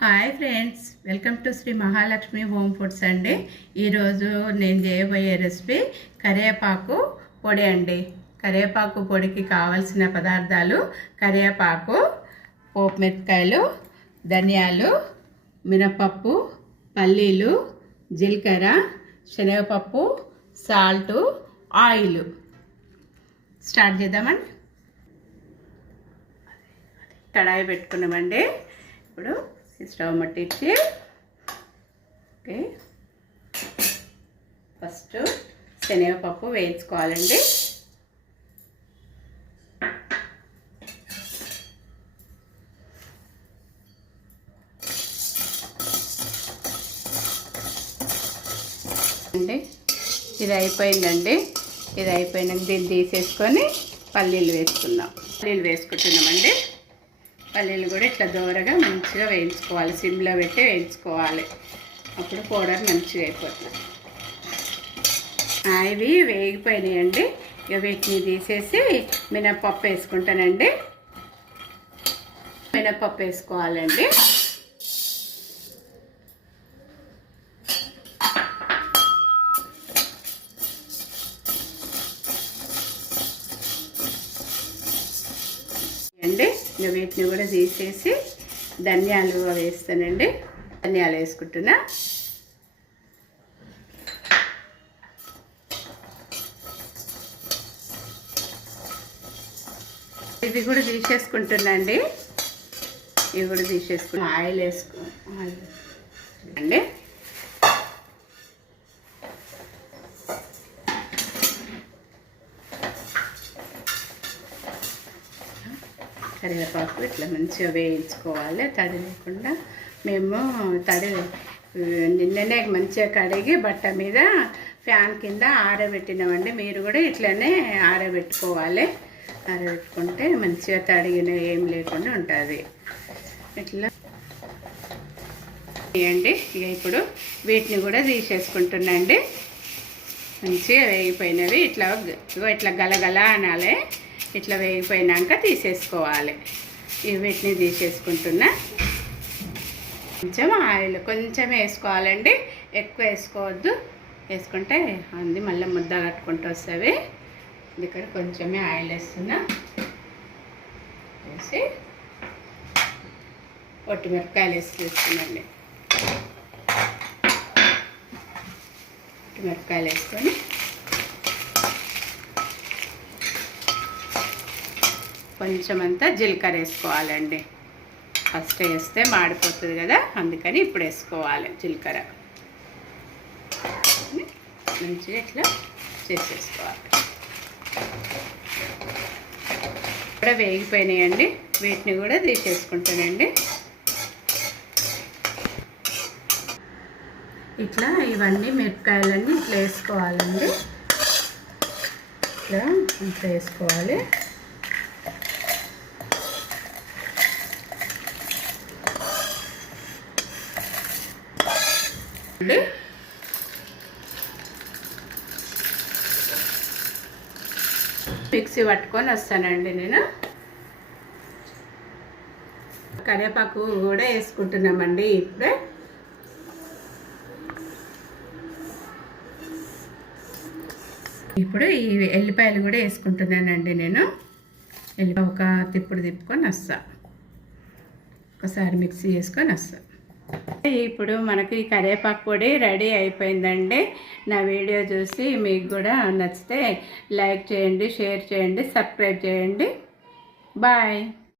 Hi friends, welcome to Shri Mahalakshmi home foods అండి. ఈరోజు నేను చేయబోయే రెసిపీ కరివేపాకు పొడి అండి. కరివేపాకు పొడికి కావలసిన పదార్థాలు కరివేపాకు, పోపు మిరపకాయలు, ధనియాలు, మినపప్పు, పల్లీలు, జీలకర్ర, శనగపప్పు, సాల్టు, ఆయిల్. స్టార్ట్ చేద్దామండి. కడాయి పెట్టుకున్నామండి. ఇప్పుడు స్టవ్ మట్టించి ఓకే, ఫస్ట్ శనగపప్పు వేయించుకోవాలండి. అండి ఇది అయిపోయిందండి. ఇది అయిపోయినాక దీన్ని తీసేసుకొని పల్లీలు వేసుకుందాం. పల్లీలు వేసుకుంటున్నామండి. పల్లీలు కూడా ఇట్లా దూరగా మంచిగా వేయించుకోవాలి. సిమ్లో పెట్టి వేయించుకోవాలి. అప్పుడు పౌడర్ మంచిగా అయిపోతుంది. ఇవి వేగిపోయినాయండి. ఇక వీటిని తీసేసి మినపప్పు వేసుకుంటానండి. మినపప్పు వేసుకోవాలండి. వీటిని కూడా తీసేసి ధనియాలు వేస్తానండి. ధనియాలు వేసుకుంటున్నా. ఇవి కూడా తీసేసుకుంటున్నాండి. ఇవి కూడా తీసేసుకుని ఆయిల్ వేసుకోండి. కరివేపాకు ఇట్లా మంచిగా వేయించుకోవాలి, తడి లేకుండా. మేము నిన్ననే మంచిగా కడిగి బట్ట మీద ఫ్యాన్ కింద ఆరబెట్టినామండి. మీరు కూడా ఇట్లనే ఆరబెట్టుకోవాలి. ఆరబెట్టుకుంటే మంచిగా తడిగిన ఏం లేకుండా ఉంటుంది. ఇట్లా వేయండి. ఇక ఇప్పుడు వీటిని కూడా తీసేసుకుంటున్నాండి. మంచిగా వేగిపోయినవి ఇట్లా గలగల అనాలి. ఇట్లా వేగిపోయినాక తీసేసుకోవాలి. వీటిని తీసేసుకుంటున్నా. కొంచెం ఆయిల్ కొంచెం వేసుకోవాలండి, ఎక్కువ వేసుకోవద్దు. వేసుకుంటే అంది మళ్ళీ ముద్ద కట్టుకుంటూ వస్తుంది. ఇక్కడ కొంచెమే ఆయిల్ వేస్తున్నా. వేసి మిరపకాయలు వేసుకుందండి. మిరపకాయలు వేసుకొని కొంచెం అంతా జీలకర్ర వేసుకోవాలండి. ఫస్ట్ వేస్తే మాడిపోతుంది కదా, అందుకని ఇప్పుడు వేసుకోవాలి జీలకర్ర. మంచిగా ఇట్లా చేసేసుకోవాలి. కూడా వేగిపోయినాయండి. వీటిని కూడా తీసేసుకుంటానండి. ఇట్లా ఇవన్నీ మిరపకాయలన్నీ ఇట్లా వేసుకోవాలండి. ఇట్లా అంతా వేసుకోవాలి. మిక్సీ పట్టుకొని వస్తానండి. నేను కరివేపాకు కూడా వేసుకుంటున్నామండి. ఇప్పుడు ఈ ఎల్లిపాయలు కూడా వేసుకుంటున్నానండి. నేను ఎల్లిపాయ ఒక తిప్పుకొని వస్తా. ఒకసారి మిక్సీ చేసుకొని వస్తా. ఇప్పుడు మనకి ఈ కరివేపాకు పొడి రెడీ అయిపోయిందండి. నా వీడియో చూసి మీకు కూడా నచ్చితే లైక్ చేయండి, షేర్ చేయండి, సబ్స్క్రైబ్ చేయండి. బాయ్.